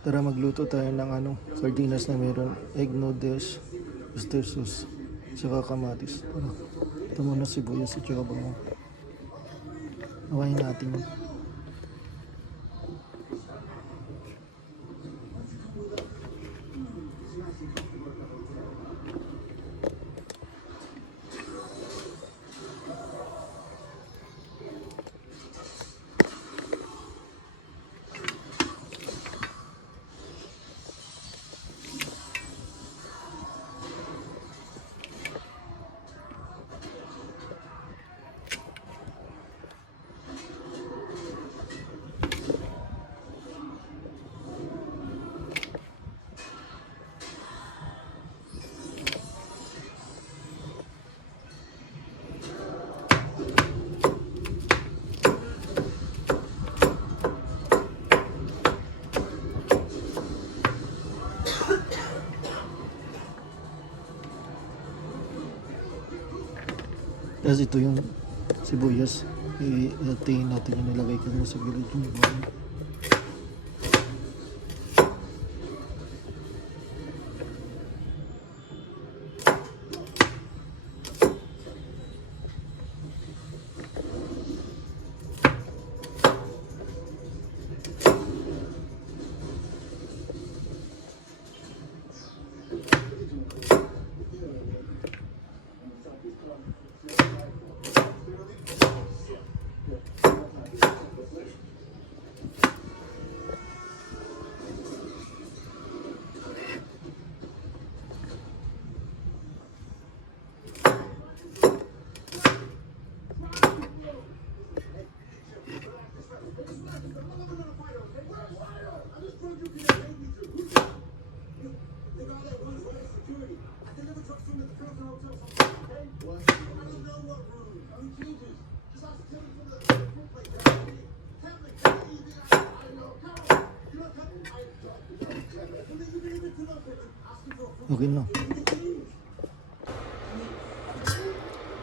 Tara magluto tayo ng sardinas na meron egg noodles, oyster sauce, saka kamatis. Tara. Ito muna sibuyas at saka bawang. Awayin natin yun. Tapos ito yung sibuyas. I-tingin natin yung nilagay ko na sa gilid yung bawang. Okay na.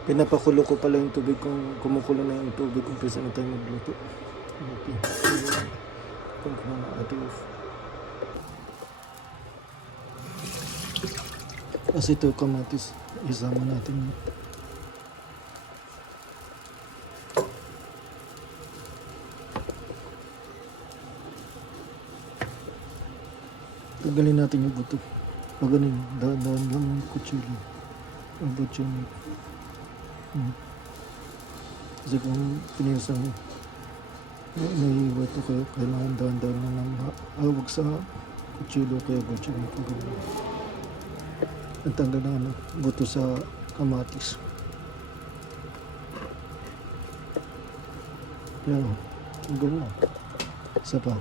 Pinapakulo ko pala yung tubig kung kumukulo na yung tubig kung pisa na tayo magluto. Okay. Kung kumana natin off. Kasi ito kamatis, isama natin yun. Tagalin natin yung buto. Pag ganun, daan lang yung kutsilyo. Ang butyo mo. Kasi kung piniyasan mo, naiiwa ito kayo, kailangan daan na ng hawag sa kutsilyo kaya butyo mo. Ang tanggal na buto sa kamatis. Yan o, ang gano'n na. Isa pa.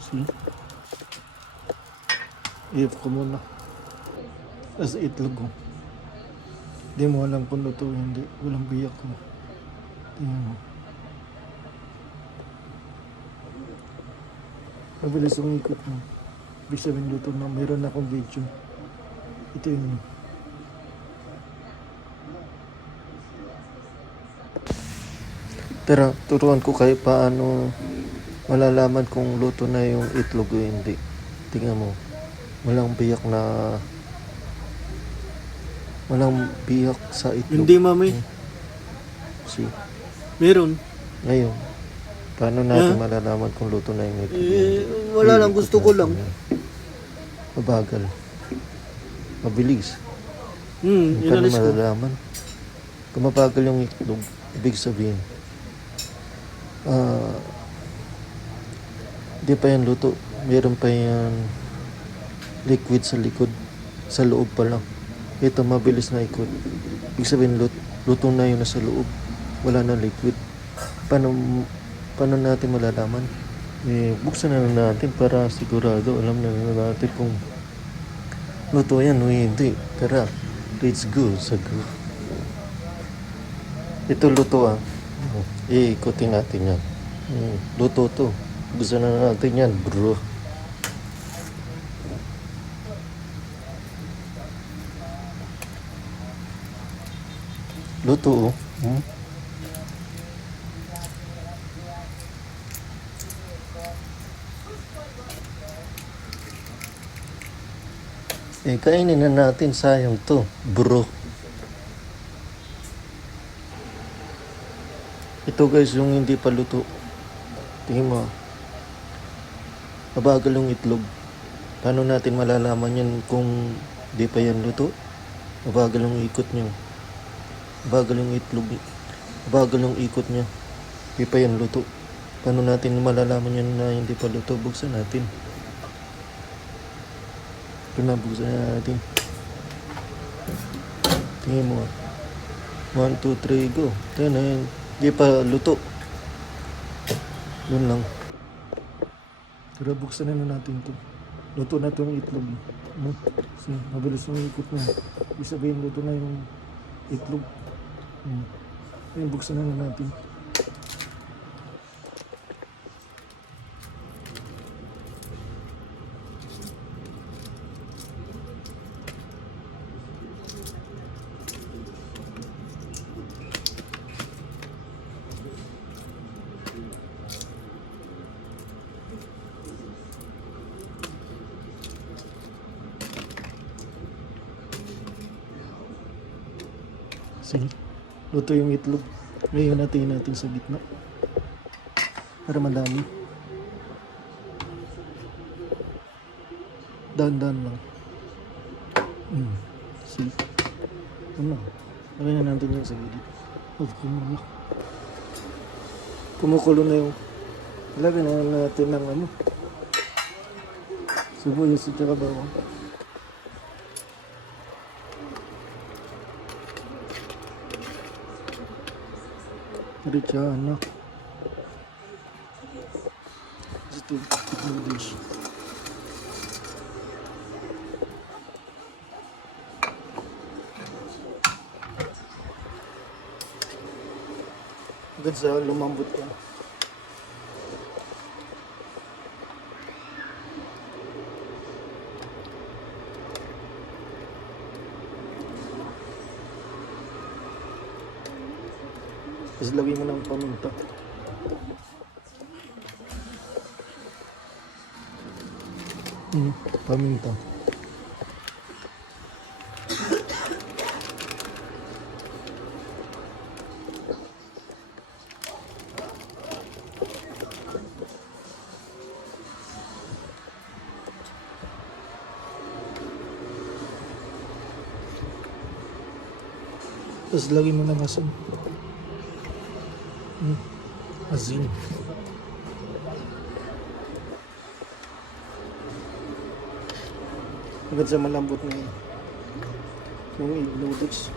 See? I-off ko muna. As itlog ko. Hindi mo alam kung luto hindi. Walang biyak ko. Tingnan mo. Mabilis ang ikot mo. Ibig sabihin luto na. Mayroon akong video. Ito yun. Tara, turuan ko kayo paano malalaman kung luto na yung itlog o hindi. Tingnan mo. Walang biyak sa itlog. Hindi, mami. See? Meron. Ngayon, paano natin malalaman kung luto na yung itlog? Wala lang. Gusto ko lang. Mabagal. Mabilis. Paano Inalis ko. malalaman? Kung mabagal yung itlog, ibig sabihin, di pa yan luto. Meron pa yan liquid sa likod. Sa loob pa lang. Ito, mabilis na ikot. Ibig sabihin, luto na yun nasa loob. Wala na liquid. Paano natin malalaman? Buksan na natin para sigurado. Alam na natin kung luto yan o hindi. Tara, let's go sa go. Ito luto iikutin natin yan. Luto to. Buksan na natin yan, bro. Luto kainin na natin. Sayang to, bro. Ito guys, yung hindi pa luto. Tingin mo. Mabagal yung itlog. Paano natin malalaman yan kung di pa yan luto? Mabagal yung ikot nyo. Mabagal yung itlog. Mabagal yung ikot niya. Di pa yan luto. Paano natin malalaman yan na hindi pa luto? Buksan natin. Ito na, buksan natin. Tingin mo. 1, 2, 3, go. Ito na yan. Di pa luto. Yun lang. Tara, buksan na natin to. Luto na to yung itlog. No? Kasi mabilis yung ikot na. Ibig sabihin, luto na yung itlog. Ayun, buksan na natin. Sige, luto yung itlog. Ngayon natin sa gitna. Para madami. Dahan-dahan lang. Sige. Ano? Lagyan na natin yung sa gitna. Kumulo. Kumukulo na yung... Lagyan na natin ng ano. Sibuyas at saka bawang. Richa, anak. Ito, noodles. Agad sa lumambot ka. Tapos lagay mo ng paminta. Paminta. Tapos lagay mo ng asin. Asin. Agad sa malambot na yung egg noodles.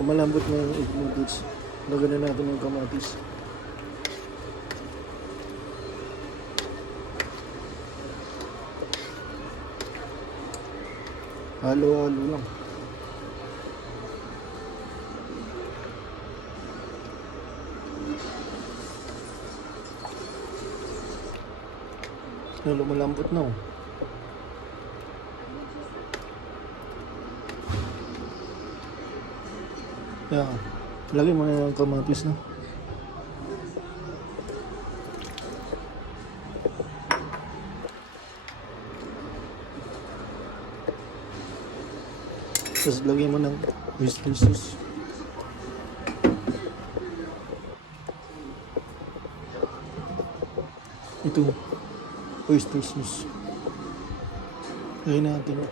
Kung malambot na yung egg noodles, lagyan na natin yung kamatis. Halo-halo lang. Malambot na. Yan. Lagay mo na yung kamatis na. Tapos lagay mo ng oyster sauce. Ito. Oyster sauce. Lagyan natin.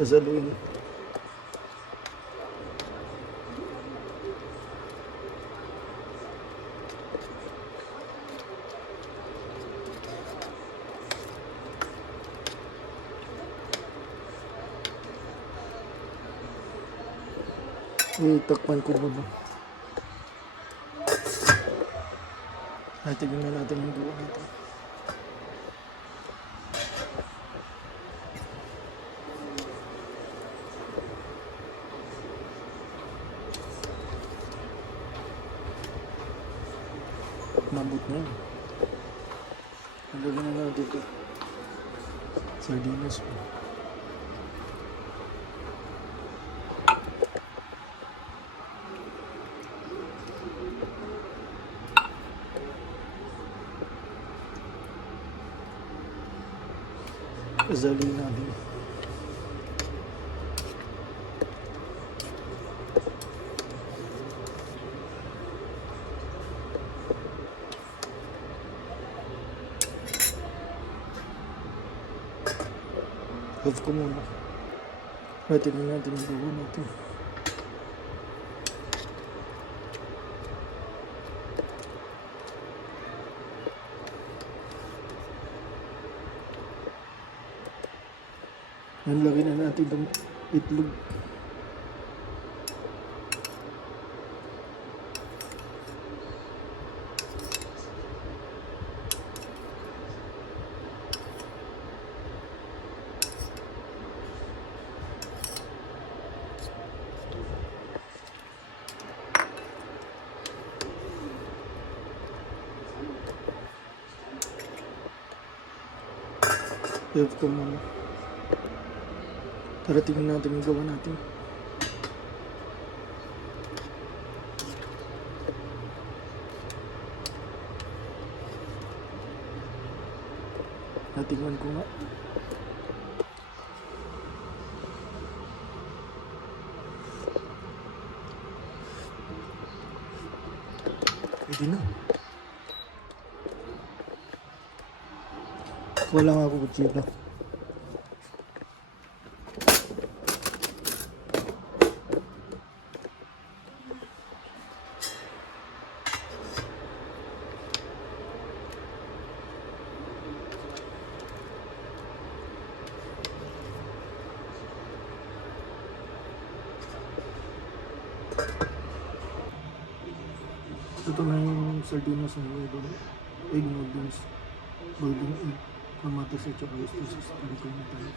Sasaluin. Itakpan ko muna. Ay, tignan na natin yung gawa nito. Mabot na yun. Lagyan na natin ito. Sardinas po. Azali natin. Off ko muna. Natin natin yung gawa natin. Nalagyan na natin ng itlog. Off ko muna. Tara tingnan natin yung gawa natin. Natingnan ko nga. Pwede na. Wala nga ako kutsila. Ito na yung sardinas na yung egg noodles, boiling egg, kamatis at saka oyster sauce. Pwede ko na tayo.